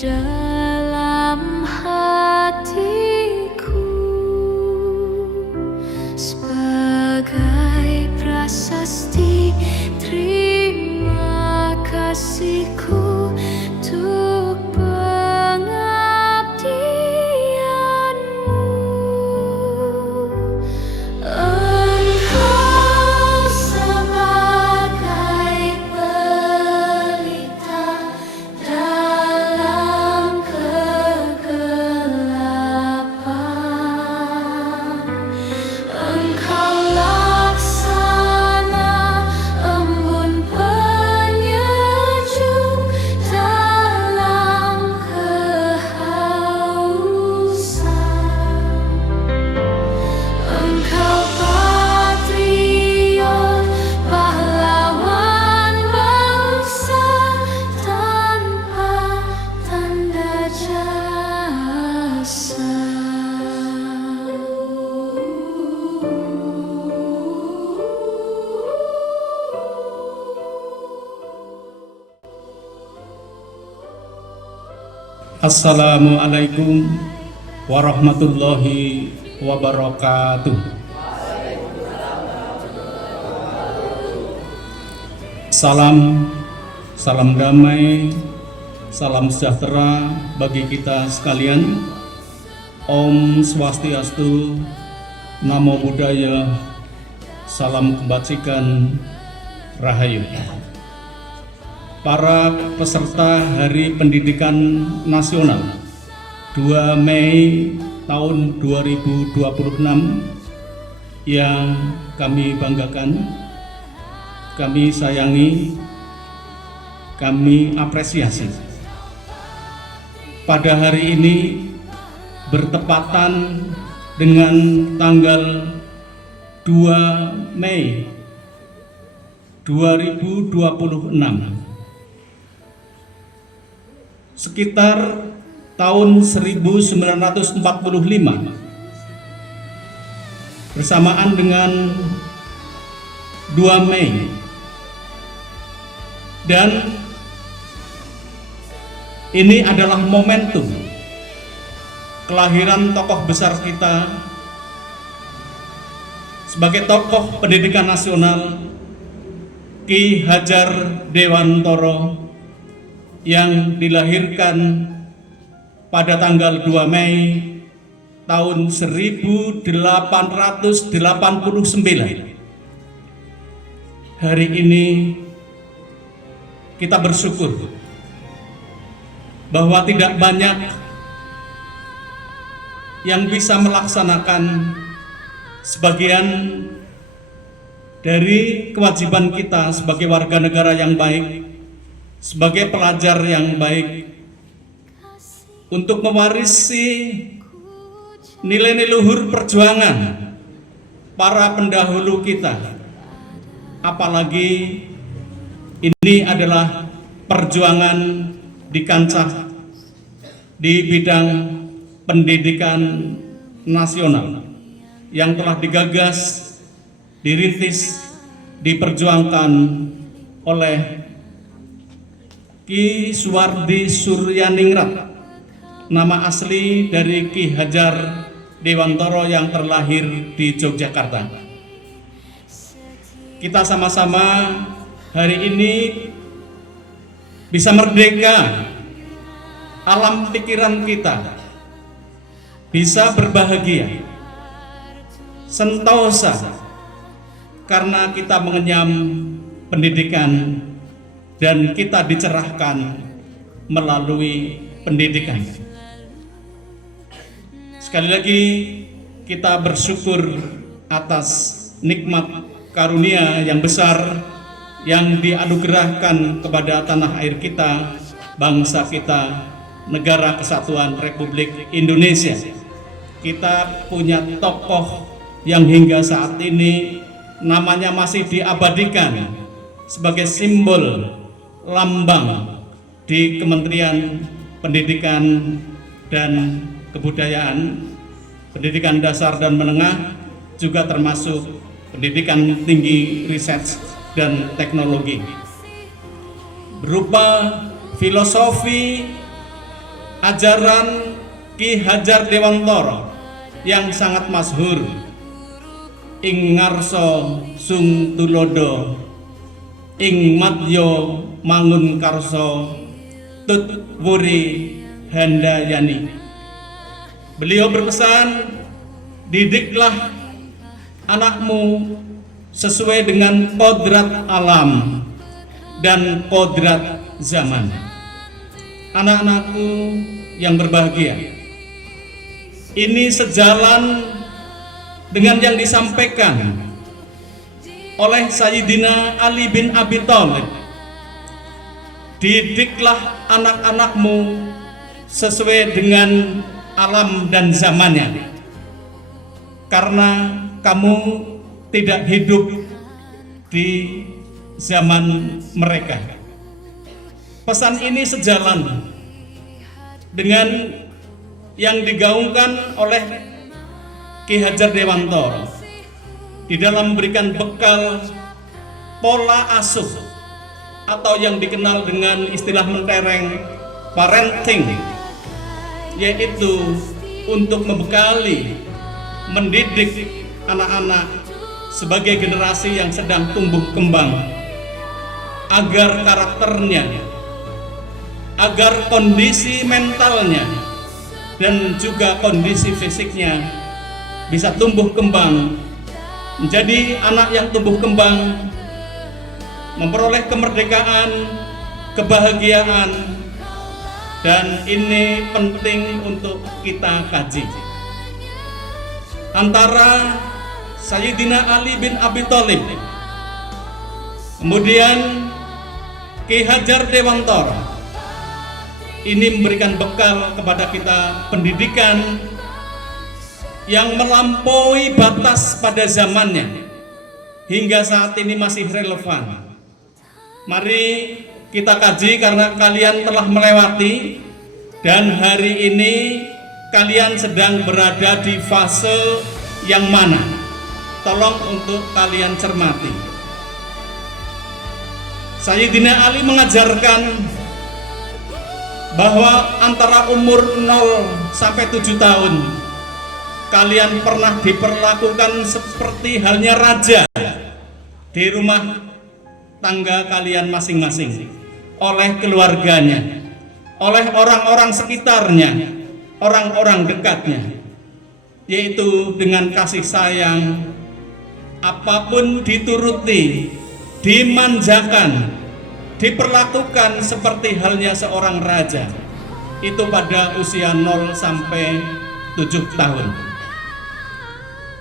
Dalam hatiku sebagai prasasti terima kasihku untuk pengabdianmu. Engkau sebagai pelita dalam kegelapan, Engkau laksana embun penyejuk dalam kehausan, Engkau patriot pahlawan bangsa tanpa tanda jasa. Assalamualaikum warahmatullahi wabarakatuh. Salam damai, salam sejahtera bagi kita sekalian. Om Swastiastu, Namo Buddhaya, salam kebajikan, Rahayu. Para peserta Hari Pendidikan Nasional 2 Mei tahun 2026 yang kami banggakan, kami sayangi, kami apresiasi. Pada hari ini bertepatan dengan tanggal 2 Mei 2026, sekitar tahun 1945, bersamaan dengan 2 Mei, dan ini adalah momentum kelahiran tokoh besar kita sebagai tokoh pendidikan nasional, Ki Hajar Dewantara, yang dilahirkan pada tanggal 2 Mei tahun 1889. Hari ini kita bersyukur bahwa tidak banyak yang bisa melaksanakan sebagian dari kewajiban kita sebagai warga negara yang baik, sebagai pelajar yang baik, untuk mewarisi nilai-nilai luhur perjuangan para pendahulu kita. Apalagi ini adalah perjuangan di kancah di bidang pendidikan nasional yang telah digagas, dirintis, diperjuangkan oleh Ki Suwardi Suryaningrat, nama asli dari Ki Hajar Dewantara yang terlahir di Yogyakarta. Kita sama-sama hari ini bisa merdeka, alam pikiran kita bisa berbahagia, sentosa, karena kita mengenyam pendidikan dan kita dicerahkan melalui pendidikan. Sekali lagi kita bersyukur atas nikmat karunia yang besar yang dianugerahkan kepada tanah air kita, bangsa kita, negara kesatuan Republik Indonesia. Kita punya tokoh yang hingga saat ini namanya masih diabadikan sebagai simbol lambang di Kementerian Pendidikan dan Kebudayaan, pendidikan dasar dan menengah, juga termasuk pendidikan tinggi, riset dan teknologi. Berupa filosofi ajaran Ki Hadjar Dewantara yang sangat masyhur, ing ngarsa sung tulodo, ing madya mangun karsa, tut wuri handayani. Beliau berpesan, didiklah anakmu sesuai dengan kodrat alam dan kodrat zaman. Anak-anakku yang berbahagia, ini sejalan dengan yang disampaikan oleh Sayyidina Ali bin Abi Thalib. Didiklah anak-anakmu sesuai dengan alam dan zamannya, karena kamu tidak hidup di zaman mereka. Pesan ini sejalan dengan yang digaungkan oleh Ki Hadjar Dewantara di dalam memberikan bekal pola asuh atau yang dikenal dengan istilah mentereng parenting, yaitu untuk membekali, mendidik anak-anak sebagai generasi yang sedang tumbuh kembang, agar karakternya, agar kondisi mentalnya dan juga kondisi fisiknya bisa tumbuh kembang, menjadi anak yang tumbuh kembang, memperoleh kemerdekaan, kebahagiaan. Dan ini penting untuk kita kaji. Antara Sayyidina Ali bin Abi Thalib, kemudian Ki Hadjar Dewantara, ini memberikan bekal kepada kita pendidikan yang melampaui batas pada zamannya, hingga saat ini masih relevan. Mari kita kaji, karena kalian telah melewati dan hari ini kalian sedang berada di fase yang mana. Tolong untuk kalian cermati. Sayyidina Ali mengajarkan bahwa antara umur 0 sampai 7 tahun kalian pernah diperlakukan seperti halnya raja di rumah tangga kalian masing-masing, oleh keluarganya, oleh orang-orang sekitarnya, orang-orang dekatnya, yaitu dengan kasih sayang, apapun dituruti, dimanjakan, diperlakukan seperti halnya seorang raja. Itu pada usia 0 sampai 7 tahun.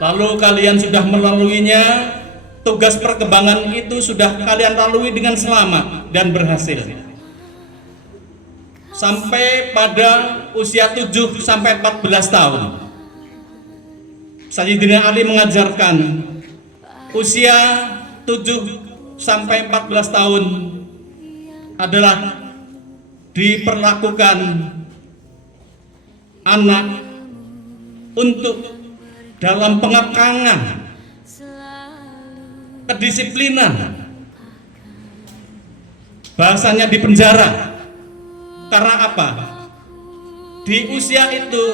Lalu kalian sudah melaluinya, tugas perkembangan itu sudah kalian lalui dengan selamat dan berhasil. Sampai pada usia 7 sampai 14 tahun, Sayyidina Ali mengajarkan usia 7 sampai 14 tahun adalah diperlakukan anak untuk dalam pengekangan, kedisiplinan, bahasanya di penjara. Karena apa? Di usia itu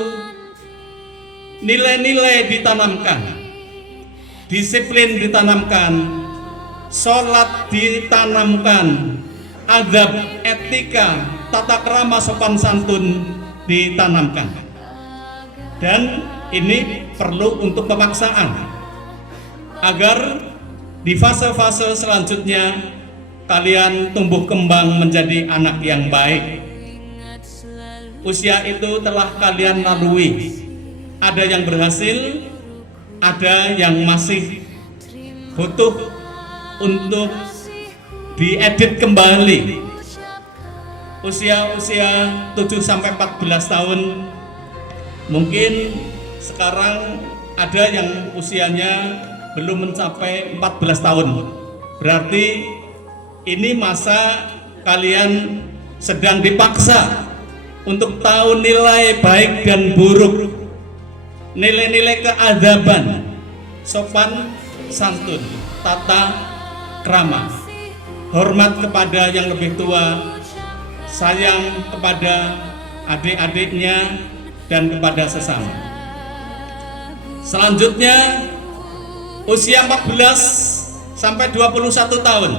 nilai-nilai ditanamkan, disiplin ditanamkan, sholat ditanamkan, adab, etika, tata krama, sopan santun ditanamkan. Dan ini perlu untuk pemaksaan agar di fase-fase selanjutnya kalian tumbuh kembang menjadi anak yang baik. usia itu telah kalian lalui. Ada yang berhasil, ada yang masih butuh untuk diedit kembali. Usia-usia 7-14 tahun, mungkin sekarang ada yang usianya belum mencapai 14 tahun. Berarti ini masa kalian sedang dipaksa untuk tahu nilai baik dan buruk, nilai-nilai keadaban, sopan santun, tata krama, hormat kepada yang lebih tua, sayang kepada adik-adiknya dan kepada sesama. Selanjutnya usia 14 sampai 21 tahun,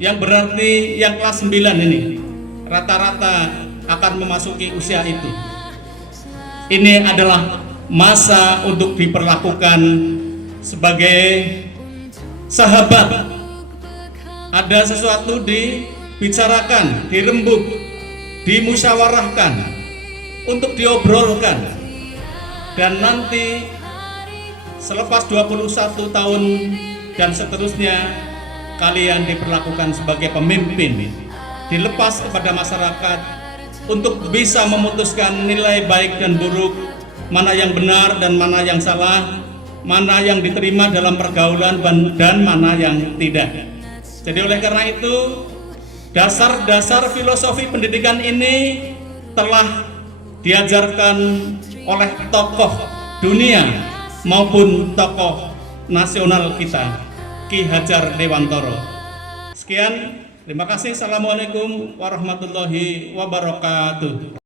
yang berarti yang kelas 9 ini rata-rata akan memasuki usia itu. Ini adalah masa untuk diperlakukan sebagai sahabat. Ada sesuatu dibicarakan, dirembuk, dimusyawarahkan, untuk diobrolkan, dan nanti selepas 21 tahun dan seterusnya kalian diperlakukan sebagai pemimpin, dilepas kepada masyarakat untuk bisa memutuskan nilai baik dan buruk, mana yang benar dan mana yang salah, mana yang diterima dalam pergaulan dan mana yang tidak. Jadi oleh karena itu, dasar-dasar filosofi pendidikan ini telah diajarkan oleh tokoh dunia maupun tokoh nasional kita, Ki Hajar Dewantoro. Sekian, terima kasih. Assalamualaikum warahmatullahi wabarakatuh.